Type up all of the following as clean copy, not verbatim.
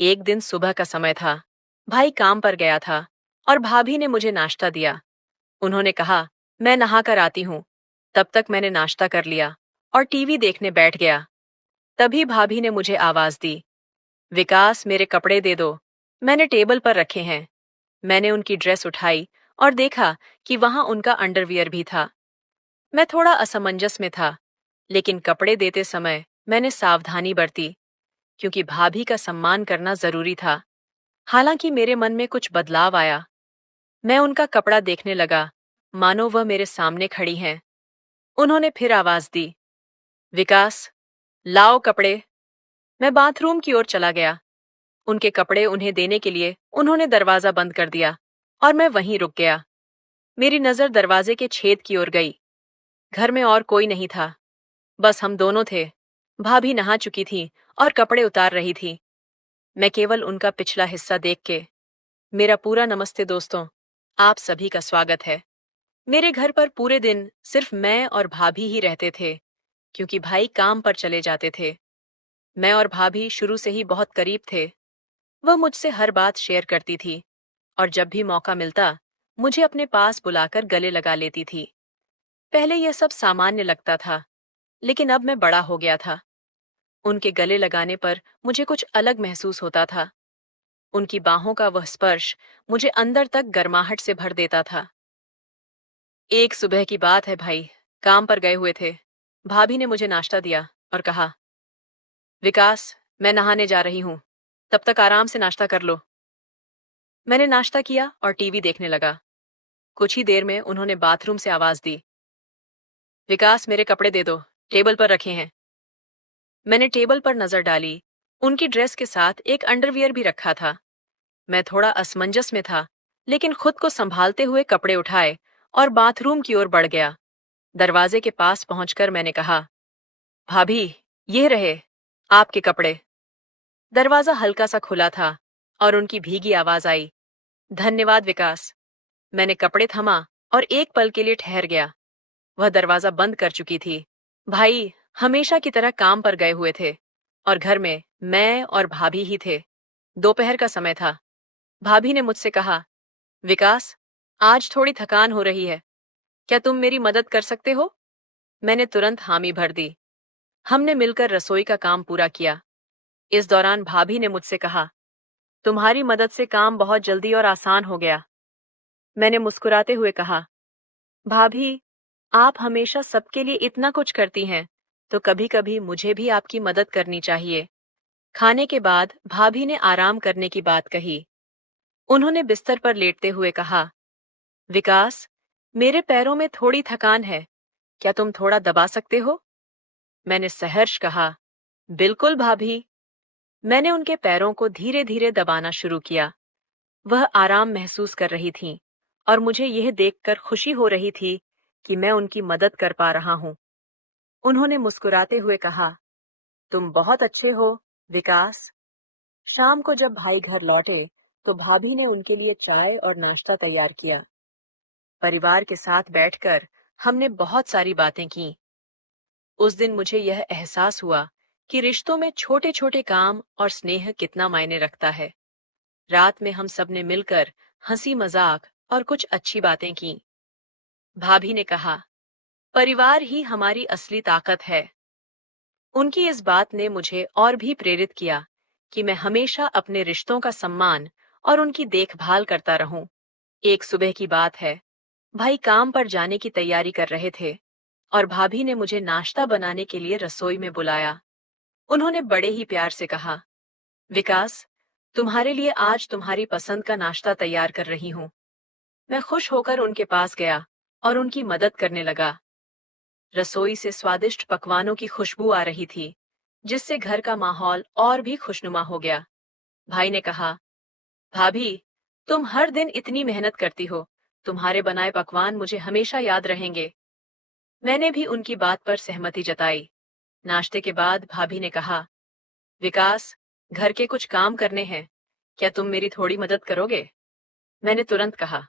एक दिन सुबह का समय था। भाई काम पर गया था और भाभी ने मुझे नाश्ता दिया। उन्होंने कहा, मैं नहा कर आती हूँ। तब तक मैंने नाश्ता कर लिया और टीवी देखने बैठ गया। तभी भाभी ने मुझे आवाज दी, विकास मेरे कपड़े दे दो, मैंने टेबल पर रखे हैं। मैंने उनकी ड्रेस उठाई और देखा कि वहां उनका अंडरवियर भी था। मैं थोड़ा असमंजस में था, लेकिन कपड़े देते समय मैंने सावधानी बरती, क्योंकि भाभी का सम्मान करना जरूरी था। हालांकि मेरे मन में कुछ बदलाव आया। मैं उनका कपड़ा देखने लगा, मानो वह मेरे सामने खड़ी हैं। उन्होंने फिर आवाज दी, विकास, लाओ कपड़े। मैं बाथरूम की ओर चला गया। उनके कपड़े उन्हें देने के लिए उन्होंने दरवाजा बंद कर दिया और मैं वहीं रुक गया। मेरी नजर दरवाजे के छेद की ओर गई। घर में और कोई नहीं था, बस हम दोनों थे। भाभी नहा चुकी थी और कपड़े उतार रही थी। मैं केवल उनका पिछला हिस्सा देख के, मेरा पूरा नमस्ते दोस्तों, आप सभी का स्वागत है। मेरे घर पर पूरे दिन सिर्फ मैं और भाभी ही रहते थे, क्योंकि भाई काम पर चले जाते थे। मैं और भाभी शुरू से ही बहुत करीब थे। वह मुझसे हर बात शेयर करती थी और जब भी मौका मिलता मुझे अपने पास बुलाकर गले लगा लेती थी। पहले यह सब सामान्य लगता था, लेकिन अब मैं बड़ा हो गया था। उनके गले लगाने पर मुझे कुछ अलग महसूस होता था। उनकी बाहों का वह स्पर्श मुझे अंदर तक गर्माहट से भर देता था। एक सुबह की बात है भाई, काम पर गए हुए थे। भाभी ने मुझे नाश्ता दिया और कहा, विकास, मैं नहाने जा रही हूँ, तब तक आराम से नाश्ता कर लो। मैंने नाश्ता किया और टीवी देखने लगा। कुछ ही देर में उन्होंने बाथरूम से आवाज दी, विकास मेरे कपड़े दे दो, टेबल पर रखे हैं। मैंने टेबल पर नजर डाली। उनकी ड्रेस के साथ एक अंडरवियर भी रखा था। मैं थोड़ा असमंजस में था, लेकिन खुद को संभालते हुए कपड़े उठाए और बाथरूम की ओर बढ़ गया। दरवाजे के पास पहुंचकर मैंने कहा, भाभी, ये रहे आपके कपड़े। दरवाजा हल्का सा खुला था और उनकी भीगी आवाज आई, धन्यवाद विकास। मैंने कपड़े थमा और एक पल के लिए ठहर गया। वह दरवाजा बंद कर चुकी थी। भाई हमेशा की तरह काम पर गए हुए थे और घर में मैं और भाभी ही थे। दोपहर का समय था। भाभी ने मुझसे कहा, विकास, आज थोड़ी थकान हो रही है, क्या तुम मेरी मदद कर सकते हो? मैंने तुरंत हामी भर दी। हमने मिलकर रसोई का काम पूरा किया। इस दौरान भाभी ने मुझसे कहा, तुम्हारी मदद से काम बहुत जल्दी और आसान हो गया। मैंने मुस्कुराते हुए कहा, भाभी, आप हमेशा सबके लिए इतना कुछ करती हैं, तो कभी-कभी मुझे भी आपकी मदद करनी चाहिए। खाने के बाद भाभी ने आराम करने की बात कही। उन्होंने बिस्तर पर लेटते हुए कहा, विकास, मेरे पैरों में थोड़ी थकान है, क्या तुम थोड़ा दबा सकते हो? मैंने सहर्ष कहा, बिल्कुल भाभी। मैंने उनके पैरों को धीरे धीरे दबाना शुरू किया। वह आराम महसूस कर रही थीं और मुझे यह देखकर खुशी हो रही थी कि मैं उनकी मदद कर पा रहा हूँ। उन्होंने मुस्कुराते हुए कहा, तुम बहुत अच्छे हो, विकास। शाम को जब भाई घर लौटे, तो भाभी ने उनके लिए चाय और नाश्ता तैयार किया। परिवार के साथ बैठकर हमने बहुत सारी बातें की। उस दिन मुझे यह एहसास हुआ कि रिश्तों में छोटे छोटे काम और स्नेह कितना मायने रखता है। रात में हम सब ने मिलकर हंसी मजाक और कुछ अच्छी बातें की। भाभी ने कहा, परिवार ही हमारी असली ताकत है। उनकी इस बात ने मुझे और भी प्रेरित किया कि मैं हमेशा अपने रिश्तों का सम्मान और उनकी देखभाल करता रहूं। एक सुबह की बात है। भाई काम पर जाने की तैयारी कर रहे थे और भाभी ने मुझे नाश्ता बनाने के लिए रसोई में बुलाया। उन्होंने बड़े ही प्यार से कहा, विकास, तुम्हारे लिए आज तुम्हारी पसंद का नाश्ता तैयार कर रही हूँ। मैं खुश होकर उनके पास गया और उनकी मदद करने लगा। रसोई से स्वादिष्ट पकवानों की खुशबू आ रही थी, जिससे घर का माहौल और भी खुशनुमा हो गया। भाई ने कहा, भाभी, तुम हर दिन इतनी मेहनत करती हो, तुम्हारे बनाए पकवान मुझे हमेशा याद रहेंगे। मैंने भी उनकी बात पर सहमति जताई। नाश्ते के बाद भाभी ने कहा, विकास, घर के कुछ काम करने हैं, क्या तुम मेरी थोड़ी मदद करोगे? मैंने तुरंत कहा,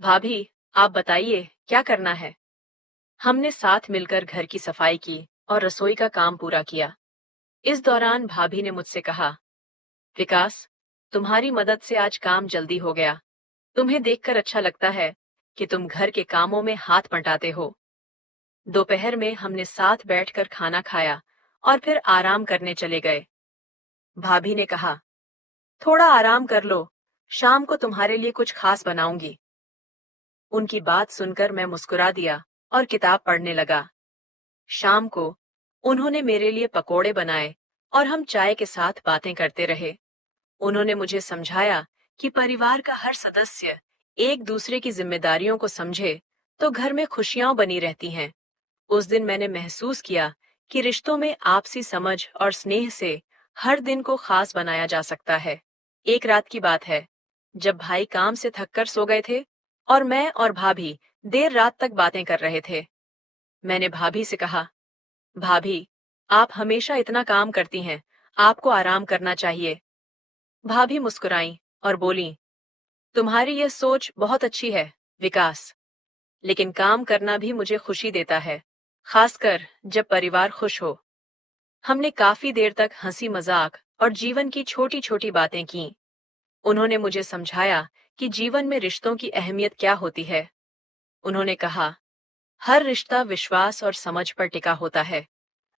भाभी, आप बताइए क्या करना है। हमने साथ मिलकर घर की सफाई की और रसोई का काम पूरा किया। इस दौरान भाभी ने मुझसे कहा, विकास, तुम्हारी मदद से आज काम जल्दी हो गया। तुम्हें देखकर अच्छा लगता है कि तुम घर के कामों में हाथ बंटाते हो। दोपहर में हमने साथ बैठकर खाना खाया और फिर आराम करने चले गए। भाभी ने कहा, थोड़ा आराम कर लो, शाम को तुम्हारे लिए कुछ खास बनाऊंगी। उनकी बात सुनकर मैं मुस्कुरा दिया और किताब पढ़ने लगा। शाम को उन्होंने मेरे लिए पकोड़े बनाए और हम चाय के साथ बातें करते रहे। उन्होंने मुझे समझाया कि परिवार का हर सदस्य एक दूसरे की जिम्मेदारियों को समझे तो घर में खुशियां बनी रहती हैं। उस दिन मैंने महसूस किया कि रिश्तों में आपसी समझ और स्नेह से हर दिन को खास बनाया जा सकता है। एक रात की बात है, जब भाई काम से थककर सो गए थे और मैं और भाभी देर रात तक बातें कर रहे थे। मैंने भाभी से कहा, भाभी, आप हमेशा इतना काम करती हैं, आपको आराम करना चाहिए। भाभी मुस्कुराई और बोली, तुम्हारी यह सोच बहुत अच्छी है, विकास, लेकिन काम करना भी मुझे खुशी देता है, खासकर जब परिवार खुश हो। हमने काफी देर तक हंसी मजाक और जीवन की छोटी छोटी बातें की। उन्होंने मुझे समझाया कि जीवन में रिश्तों की अहमियत क्या होती है। उन्होंने कहा, हर रिश्ता विश्वास और समझ पर टिका होता है।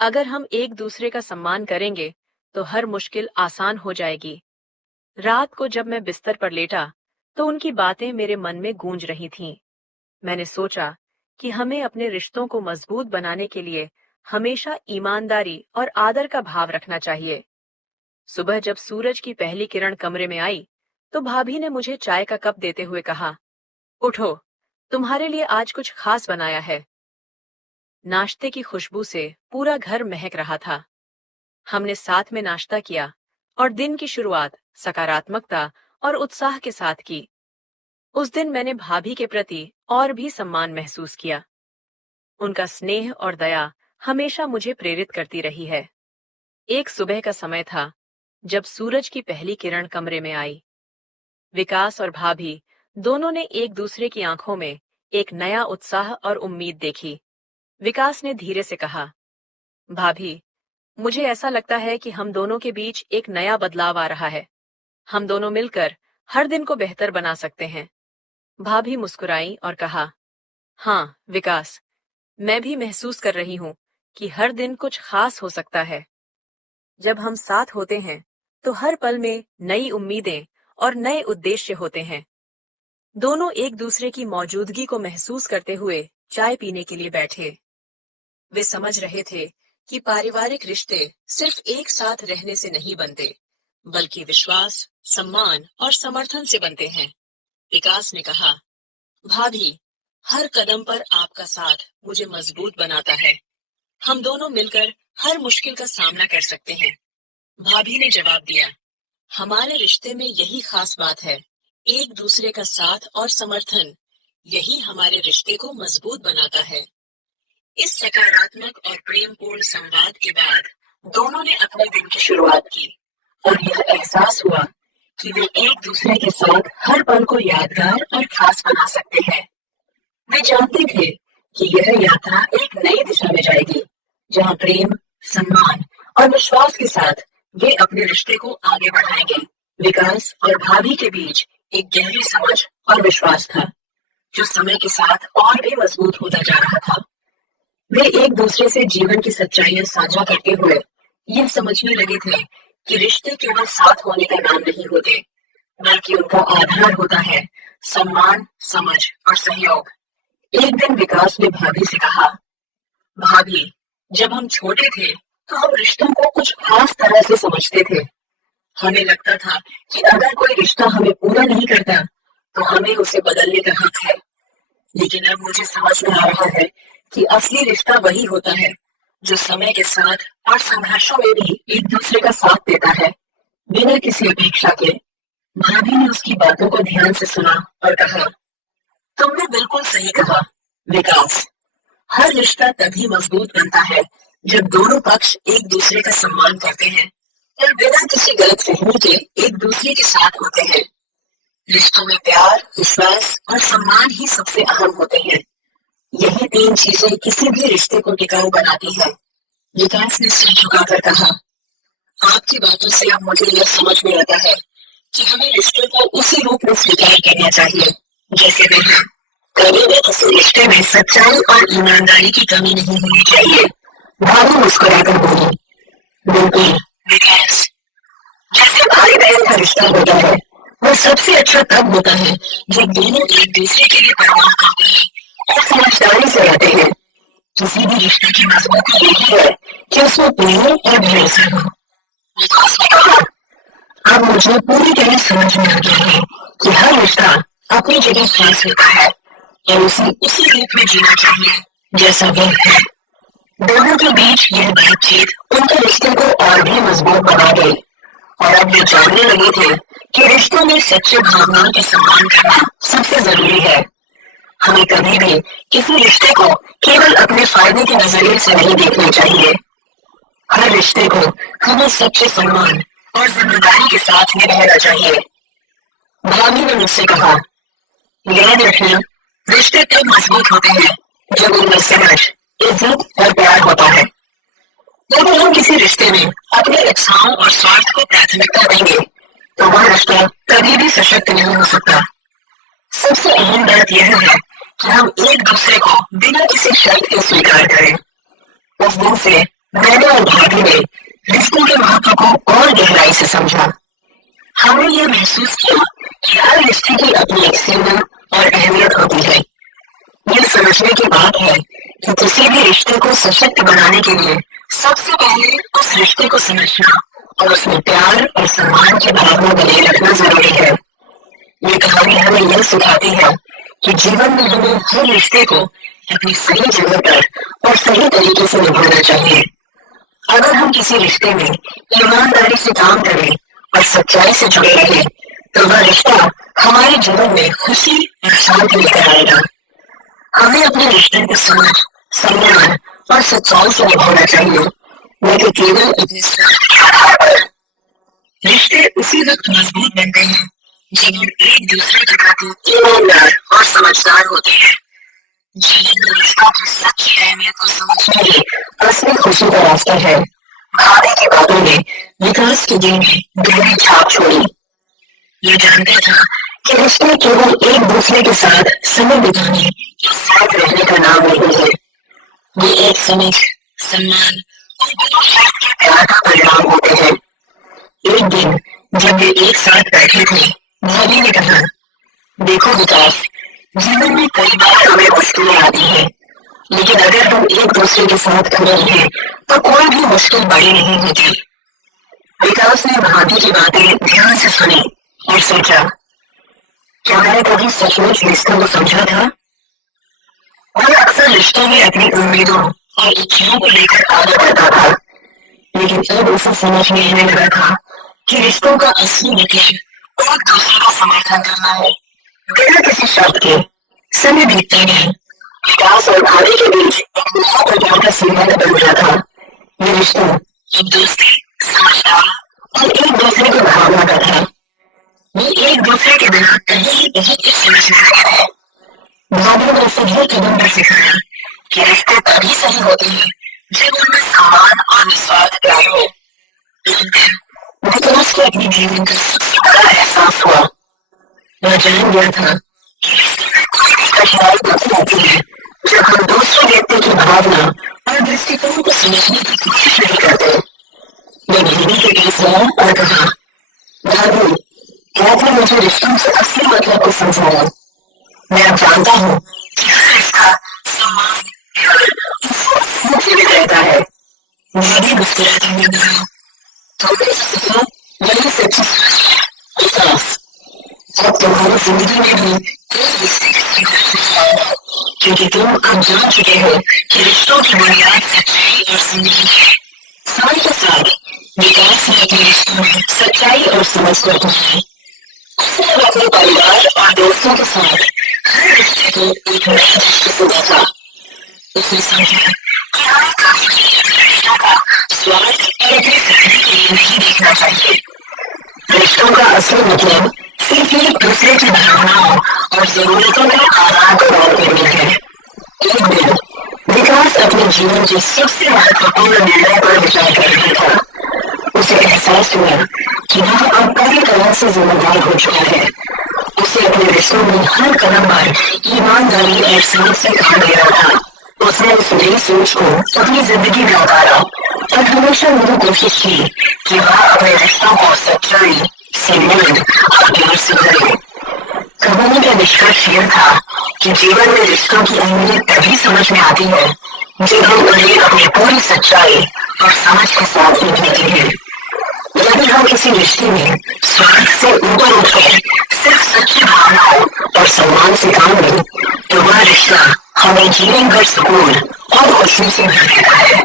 अगर हम एक दूसरे का सम्मान करेंगे तो हर मुश्किल आसान हो जाएगी। रात को जब मैं बिस्तर पर लेटा तो उनकी बातें मेरे मन में गूंज रही थीं। मैंने सोचा कि हमें अपने रिश्तों को मजबूत बनाने के लिए हमेशा ईमानदारी और आदर का भाव रखना चाहिए। सुबह जब सूरज की पहली किरण कमरे में आई तो भाभी ने मुझे चाय का कप देते हुए कहा, उठो, तुम्हारे लिए आज कुछ खास बनाया है। नाश्ते की खुशबू से पूरा घर महक रहा था। हमने साथ में नाश्ता किया और दिन की शुरुआत सकारात्मकता और उत्साह के साथ की। उस दिन मैंने भाभी के प्रति और भी सम्मान महसूस किया। उनका स्नेह और दया हमेशा मुझे प्रेरित करती रही है। एक सुबह का समय था जब सूरज की पहली किरण कमरे में आई। विकास और भाभी दोनों ने एक दूसरे की आंखों में एक नया उत्साह और उम्मीद देखी। विकास ने धीरे से कहा, भाभी, मुझे ऐसा लगता है कि हम दोनों के बीच एक नया बदलाव आ रहा है। हम दोनों मिलकर हर दिन को बेहतर बना सकते हैं। भाभी मुस्कुराई और कहा, हाँ विकास, मैं भी महसूस कर रही हूँ कि हर दिन कुछ खास हो सकता है। जब हम साथ होते हैं तो हर पल में नई उम्मीदें और नए उद्देश्य होते हैं। दोनों एक दूसरे की मौजूदगी को महसूस करते हुए चाय पीने के लिए बैठे। वे समझ रहे थे कि पारिवारिक रिश्ते सिर्फ एक साथ रहने से नहीं बनते, बल्कि विश्वास, सम्मान और समर्थन से बनते हैं। विकास ने कहा, भाभी, हर कदम पर आपका साथ मुझे मजबूत बनाता है। हम दोनों मिलकर हर मुश्किल का सामना कर सकते हैं। भाभी ने जवाब दिया, हमारे रिश्ते में यही खास बात है, एक दूसरे का साथ और समर्थन, यही हमारे रिश्ते को मजबूत बनाता है। इस सकारात्मक और प्रेमपूर्ण संवाद के बाद दोनों ने अपने दिन की शुरुआत की और यह एहसास हुआ कि वे एक दूसरे के साथ हर पल को यादगार और खास बना सकते हैं। वे जानते थे कि यह यात्रा एक नई दिशा में जाएगी, जहां प्रेम, सम्मान और विश्वास के साथ वे अपने रिश्ते को आगे बढ़ाएंगे। विकास और भाभी के बीच एक गहरी समझ और विश्वास था, जो समय के साथ और भी मजबूत होता जा रहा था। वे एक दूसरे से जीवन की सच्चाइयां साझा करते हुए यह समझने लगे थे कि रिश्ते केवल साथ होने का नाम नहीं होते, बल्कि उनका आधार होता है सम्मान, समझ और सहयोग। एक दिन विकास ने भाभी से कहा, भाभी, जब हम छोटे थे तो हम रिश्तों को कुछ खास तरह से समझते थे। हमें लगता था कि अगर कोई रिश्ता हमें पूरा नहीं करता तो हमें उसे बदलने का हक है। लेकिन अब मुझे समझ में आ रहा है कि असली रिश्ता वही होता है जो समय के साथ और संघर्षों में भी एक दूसरे का साथ देता है, बिना किसी अपेक्षा के। भाभी ने उसकी बातों को ध्यान से सुना और कहा, तुमने बिल्कुल सही कहा विकास, हर रिश्ता तभी मजबूत बनता है जब दोनों पक्ष एक दूसरे का सम्मान करते हैं और बिना किसी गलतफहमी के एक दूसरे के साथ होते हैं। रिश्तों में प्यार, विश्वास और सम्मान ही सबसे अहम होते हैं। यही तीन चीजें किसी भी रिश्ते को टिकाऊ बनाती है। विकास ने सिर झुकाकर कहा, आपकी बातों से अब मुझे यह समझ में आता है कि हमें रिश्तों को उसी रूप में स्वीकार करना चाहिए जैसे वे हैं। कभी भी किसी रिश्ते में सच्चाई और ईमानदारी की कमी नहीं होनी चाहिए। भाभी मुस्कुराकर बोली, बिल्कुल विकास, जैसे भाई बहन का रिश्ता होता है वो सबसे अच्छा तब होता है जब दोनों एक दूसरे के लिए परवाह करते हैं और समझदारी से रहते हैं। किसी भी रिश्ते की मजबूती यही है कि उसमें प्रेम और भरोसा हो। विकास ने कहा, अब मुझे पूरी तरह समझ में आ गया है कि हर रिश्ता अपनी जगह खास होता है और उसे उसी रूप में जीना चाहिए जैसा वो है। दोनों के बीच यह बातचीत उनके रिश्ते को और भी मजबूत बना गई और अब वे जानने लगे थे कि रिश्तों में सच्चे भावनाओं का सम्मान करना सबसे जरूरी है। हमें कभी भी किसी रिश्ते को केवल अपने फायदे के नजरिए से नहीं देखना चाहिए। हर रिश्ते को हमें सच्चे सम्मान और जिम्मेदारी के साथ निभाना चाहिए। भाभी ने मुझसे कहा, याद रखना, रिश्ते तब मजबूत होते हैं जब उनमें समझ, इज्जत और प्यार होता है। यदि हम किसी रिश्ते में अपनी इच्छाओं और स्वार्थ को प्राथमिकता देंगे तो वह रिश्ता कभी भी सशक्त नहीं हो सकता। सबसे अहम बात यह है कि हम एक दूसरे को बिना किसी शर्त के स्वीकार करें। उस दिन से मैंने और भाभी ने रिश्ते के महत्व को और गहराई से समझा। हमने ये महसूस किया कि हर रिश्ते की अपनी एक सीमा और अहमियत होती है। यह समझने की बात है कि किसी भी रिश्ते को सशक्त बनाने के लिए सबसे पहले उस रिश्ते को समझना और उसमें प्यार और सम्मान की भावना बनाए रखना जरूरी है। ये कहानी हमें यह सिखाती है कि जीवन में हमें हर रिश्ते को अपनी सही जगह पर और सही तरीके से निभाना चाहिए। अगर हम किसी रिश्ते में ईमानदारी से काम करें और सच्चाई से जुड़े रहे तो वह रिश्ता हमारे जीवन में खुशी और शांति लेकर आएगा। हमें अपने रिश्ते को समझ, सम्मान और सच्चाई से निभाना चाहिए, न कि केवल अपने स्वार्थ के आधार पर। रिश्ते उसी वक्त मजबूत बनते हैं जब हम एक दूसरे के प्रति ईमानदार और समझदार होते हैं। जीवन में रिश्तों की सच्ची अहमियत को समझने ही असली खुशी का रास्ता है। भाभी की बातों ने विकास के दिल में गहरी छाप छोड़ी। ये जानता था कि रिश्ते केवल एक दूसरे के साथ समय बिताने या साथ रहने का नाम नहीं है। ये एक समझ, सम्मान और बिना शर्त के प्यार का परिणाम होते हैं। एक दिन जब वे एक साथ बैठे थे, भाभी ने कहा, देखो विकास, जीवन में कई बार हमें मुश्किलें आती हैं, लेकिन अगर हम एक दूसरे के साथ खड़े हैं तो कोई भी मुश्किल बड़ी नहीं होती। विकास ने भाभी की बातें ध्यान से सुनी और सोचा, क्या मैंने कभी सचमुच रिश्तों को समझा था? मैं अक्सर रिश्तों में अपनी उम्मीदों और इच्छाओं को लेकर आगे बढ़ता था, लेकिन अब उसे समझ में आने लगा था कि रिश्तों का असली मतलब एक दूसरे का समर्थन करना है, बिना किसी शर्त के। समय बीतता गया, विकास और भाभी के बीच एक नया प्रकार का संबंध बन गया था। ये रिश्ता अब दोस्ती, समझदारी और एक दूसरे की भावना का था। ये एक दूसरे के बिना कहीं बहुत कुछ समझने लगे थे। भाभी ने सभी कदम पर सिखाया कि रिश्ते तभी सही होते हैं जब उनमें सम्मान और निस्वार्थ प्यार हो। एक दिन विकास को अपने जीवन का सबसे बड़ा एहसास हुआ। वह जान गया था कि रिश्ते में कोई भी कठिनाई तभी होती है जब हम दूसरे व्यक्ति की भावना और दृष्टिकोण को समझने की कोशिश नहीं करते। मैं भाभी के पास आया और कहा, भाभी, आपने मुझे रिश्तों से असली मतलब को समझाया। मैं अब जानता हूँ कि हर रिश्ता सम्मान, प्यार और समझ से रहता है। भाभी मुस्कुराते हुए कहा, तुमने जो सीखा यही सच्ची समझ है विकास। अब तुम्हारी जिंदगी में भी एक रिश्ते की संघर्ष नहीं आएगा, क्योंकि तुम अब जान चुके हो कि रिश्तों की बुनियाद सच्चाई और सम्मान है। समय के साथ विकास ने अपने रिश्तों में सच्चाई और समझ को अपनाया। उसने अपने परिवार और दोस्तों के साथ हर रिश्ते को एक नई दृष्टि से देखा। उसने समझा कि हमें कभी भी अपने रिश्तों का स्वार्थ और अपने फायदे के लिए नहीं देखना चाहिए। रिश्तों का असली मतलब सिर्फ एक दूसरे की भावनाओं और जरूरतों का आदान प्रदान करना है। एक दिन विकास अपने जीवन के सबसे महत्वपूर्ण निर्णय पर विचार कर रहा था। उसे एहसास हुआ कि वह अब पूरी तरह से जिम्मेदार हो चुका है। उसे अपने रिश्तों में हर कदम पर ईमानदारी और समझ से काम लेना था। उसने उस नई सोच को अपनी जिंदगी में उतारा और हमेशा यही कोशिश की कि वह अपने रिश्तों को सच्चाई, संवाद और प्यार से भरे। कहानी का निष्कर्ष यह था कि जीवन में रिश्तों की अहमियत तभी समझ में आती है जब हम उन्हें अपनी पूरी सच्चाई और समझ के साथ निभाते हैं। यदि हम किसी रिश्ते में स्वार्थ से ऊपर उठकर सिर्फ सच्ची भावनाओं और सम्मान से काम लें, तो वह रिश्ता हमें जीवन भर सुकून और खुशी से भर देता है।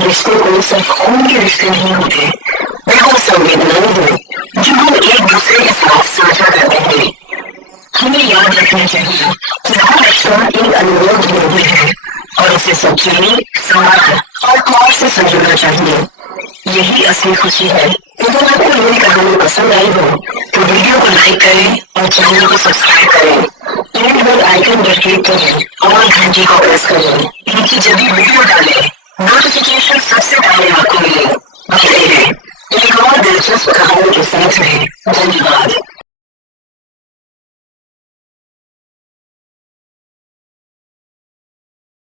रिश्ते कोई सिर्फ खून के रिश्ते नहीं होते, वे वो संवेदनाएं हैं जो हम एक दूसरे के साथ साझा करते हैं। हमें याद रखना चाहिए कि हर रिश्ता एक अनमोल गिरवी है और उसे सच्चाई, सम्मान और प्यार से संजोना चाहिए। यही असली खुशी है। अगर आपको मेरी कहानी पसंद आई हो तो वीडियो को लाइक करें और चैनल को सब्सक्राइब करें। एक बेल आइकन पर क्लिक करें और घंटी को प्रेस करें, क्योंकि जब भी वीडियो डालें नोटिफिकेशन सबसे